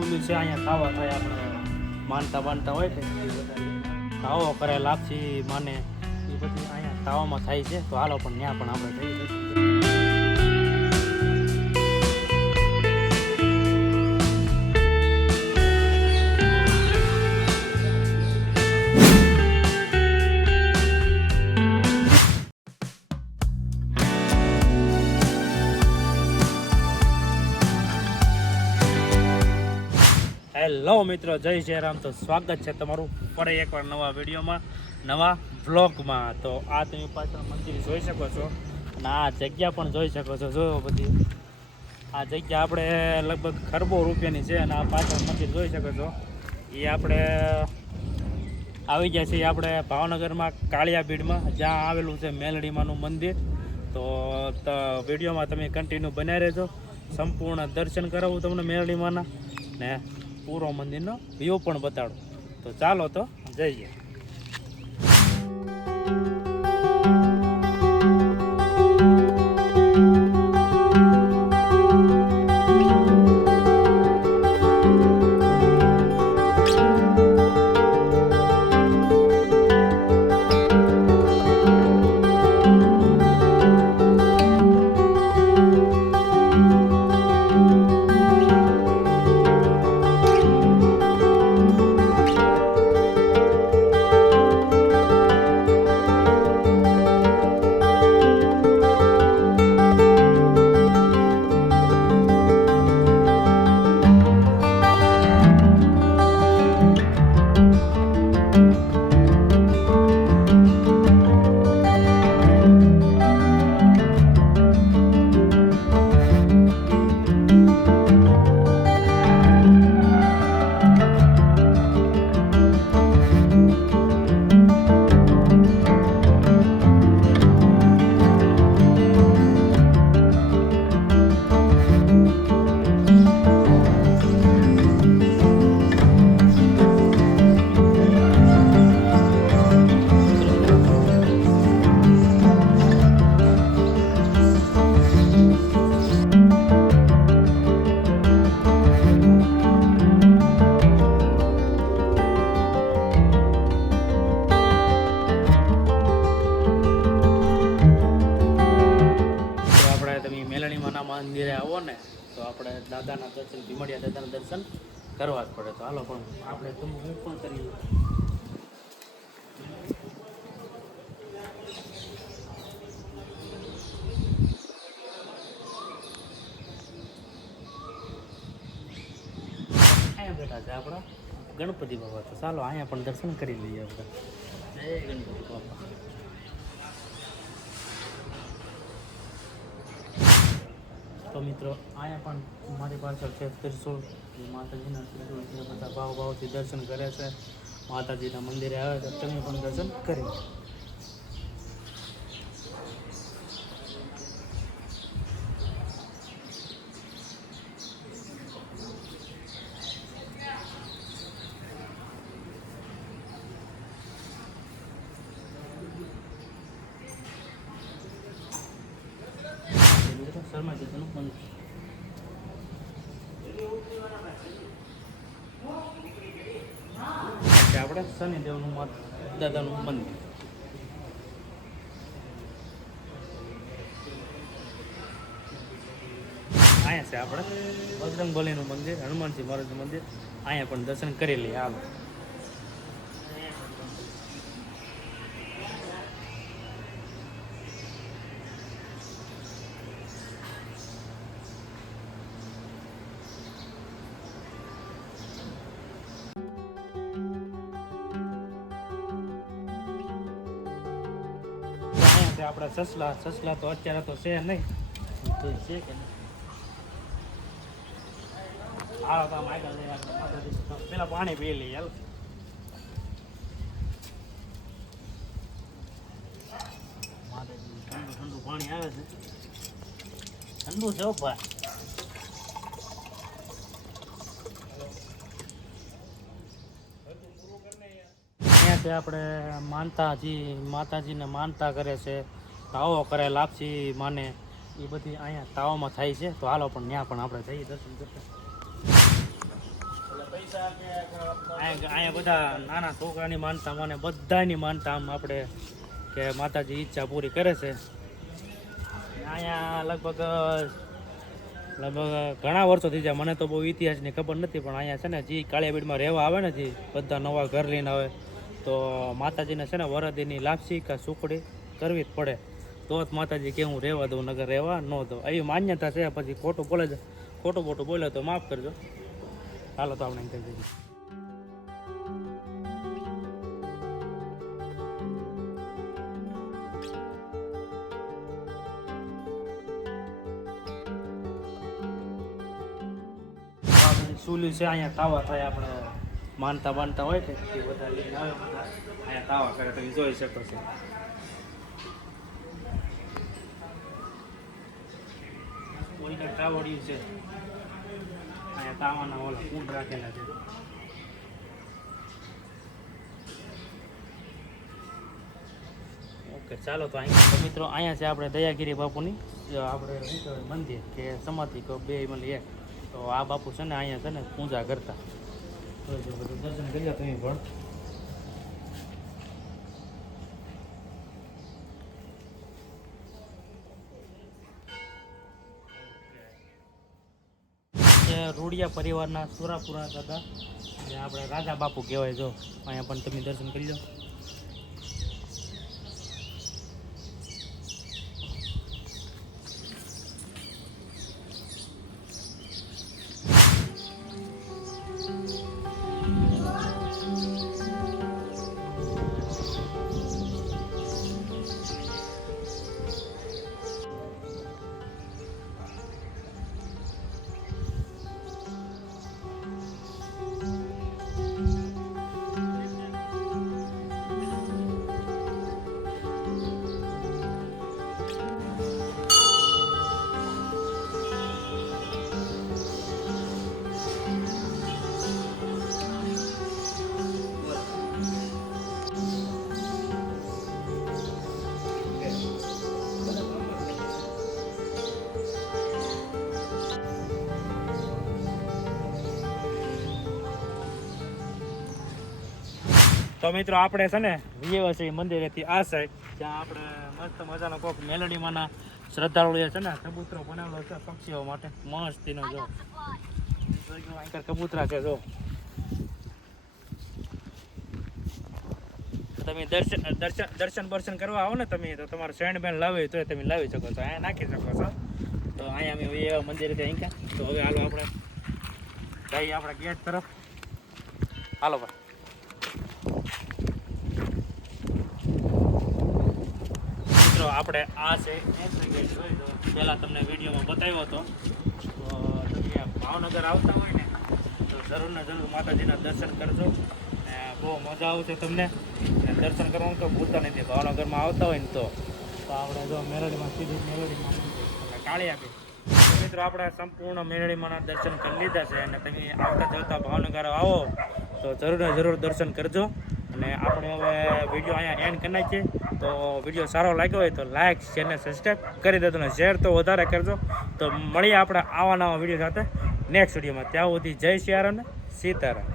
ચૂલી છે, અહીંયા ખાવા થાય આપણે માનતા માનતા હોય છે. એ બધા તાવો કરે લાપસી માને, એ બધું અહીંયા તાવામાં થાય છે. તો હાલો પણ ત્યાં પણ આપણે થઈ શકીએ હેલો મિત્રો, જય જયરામ. તો સ્વાગત છે તમારું ફરી એકવાર નવા વિડીયોમાં, નવા વ્લોગમાં. તો આ તમે પાછળ મંદિર જોઈ શકો છો અને આ જગ્યા પણ જોઈ શકો છો. જોયો બધી આ જગ્યા આપણે લગભગ ખરબો રૂપિયાની છે અને આ પાછળ મંદિર જોઈ શકો છો. એ આપણે આવી ગયા છીએ આપણે ભાવનગરમાં કાળિયા બીડમાં જ્યાં આવેલું છે મેલડીમાનું મંદિર. તો ત- વિડીયોમાં તમે કન્ટિન્યુ બનાવી રહેજો. સંપૂર્ણ દર્શન કરાવું તમને મેલડીમાના. ને પૂરો મંદિરનો વ્યૂ પણ બતાડો. તો ચાલો તો જઈએ. દાદાના દર્શન, ભીમડિયા દાદાના દર્શન કરવા જ પડે. તો હાલો પણ આપણે હું પણ કરી આપણા ગણપતિ બાબા તો. ચાલો અહીંયા પણ દર્શન કરી લઈએ આપણે. જય ગણપતિ બાપા તો મિત્રો, અહીંયા પણ મારી પાછળ છે ત્રિશુળ માતાજીના ત્રિશુળ છે બધા ભાવ ભાવથી દર્શન કરે છે. માતાજીના મંદિરે આવે છે. તમે પણ દર્શન કરી લો. મિત્રો શર્મા જીતનું મંદિર આપણે શનિદેવનું મત, દાદાનું મંદિર અહીંયા છે આપણે. બજરંગ બલીનું મંદિર, હનુમાનજી મહારાજનું મંદિર. અહીંયા પણ દર્શન કરી લઈએ, હાલો. છે આપણા સસલા. સસલા તો અત્યારે તો છે નહીં. તો છે કે નહીં? હાલો તો આમ આગળ જઈએ પેલા પાણી પી લઈએ. હાલો. ઠંડુ ઠંડુ પાણી આવે છે. ઠંડુ છે ભાઈ. છે, આપણે માનતાજી, માતાજીને માનતા કરે છે, તાવો કરે લાપસી માને, એ બધી અહીંયા તાવોમાં થાય છે. તો હાલો પણ ત્યાં પણ આપણે જઈએ, દર્શન કરતા અહીંયા બધા નાના છોકરાની માનતા મને, બધાની માનતા આમ આપણે કે માતાજી ઈચ્છા પૂરી કરે છે. અહીંયા લગભગ લગભગ ઘણા વર્ષો થઈ જાય મને તો બહુ ઇતિહાસની ખબર નથી, પણ અહીંયા છે ને, જે કાળિયાબીડમાં રહેવા આવે ને જે બધા નવા ઘર લઈને આવે તો માતાજીને છે ને વરદીની લાપસી કે સુકડી કરવી જ પડે. તો જ માતાજી કે હું રહેવા દઉં નગર રહેવા ન દઉં. એવી માન્યતા છે, પછી ખોટું બોલે છે. ખોટું ખોટું બોલે તો માફ કરજો. ચાલો તો આપણે કહી દઈએ. સુલી છે, અહીંયા ખાવા થાય આપણે. માનતા માનતા હોય કે એ બધા લઈને આવે અહીંયા તાવા કરે તમે જોઈ શકો છો. કોઈને તાવડ્યું છે, અહીંયા તાવાના ઓલા કુંડ રાખેલા છે. ઓકે, ચાલો તો અહીંયા મિત્રો અહીંયા છે આપણે દયાગીરી બાપુની આપણે મંદિર, કે સમાધિ બે મળી એક. તો આ બાપુ છે ને અહીંયા છે ને પૂજા કરતા. દર્શન કરી લો પરિવારના સુરાપુરા દાદા, જે આપણે રાજા બાપુ કહેવાય જો, અહીંયા પણ તમે દર્શન કરી લો. તો મિત્રો, આપણે છે ને વિયેવા છે મંદિરેથી આ સાઈડ જ્યાં આપણે મસ્ત મજાનો કોક મેલડીમાંના શ્રદ્ધાળુએ છે ને કબૂતરો બનાવેલો છે પક્ષીઓ માટે. મસ્તીનો જો. જોઈ કબૂતરા છે, જો. તમે દર્શન દર્શન દર્શન દર્શન કરવા આવો ને તમે, તો તમારે સેન્ડ બેન લાવે તો તમે લાવી શકો છો. અહીંયા નાખી શકો છો. તો અહીંયા અમે એવા મંદિરે ત્યાં તો હવે હાલો આપણે જઈએ આપણે ગેટ તરફ. હાલો ભાઈ. મિત્રો, આપણે આ છે એન્ટ્રી જોઈ દો પહેલાં તમને વિડીયોમાં બતાવ્યો હતો. તો તમે ભાવનગર આવતા હોય ને, તો જરૂર ને જરૂર માતાજીના દર્શન કરજો. ને બહુ મજા આવશે તમને. દર્શન કરવાનું તો ભૂલતા નથી. ભાવનગરમાં આવતા હોય ને તો. આપણે જો મેરડીમાં સીધી મેરડીમાં કાળી આપી મિત્રો, આપણે સંપૂર્ણ મેળડીમાંના દર્શન કરી લીધા છે. અને તમે આવતા જતા ભાવનગર આવો, તો જરૂર ને જરૂર દર્શન કરજો. અને આપણે હવે વીડિયો અહીંયા એન્ડ કરી નાખીએ. તો વીડિયો સારો લાગ્યો હોય તો લાઇક ચેનલ સબસ્ક્રાઈબ કરી દેજો અને શેર તો વધારે કરજો. તો મળીએ આપણે આવા નવા વીડિયો સાથે. નેક્સ્ટ વિડીયોમાં ત્યાં સુધી જય શિયારામ ને સીતારામ.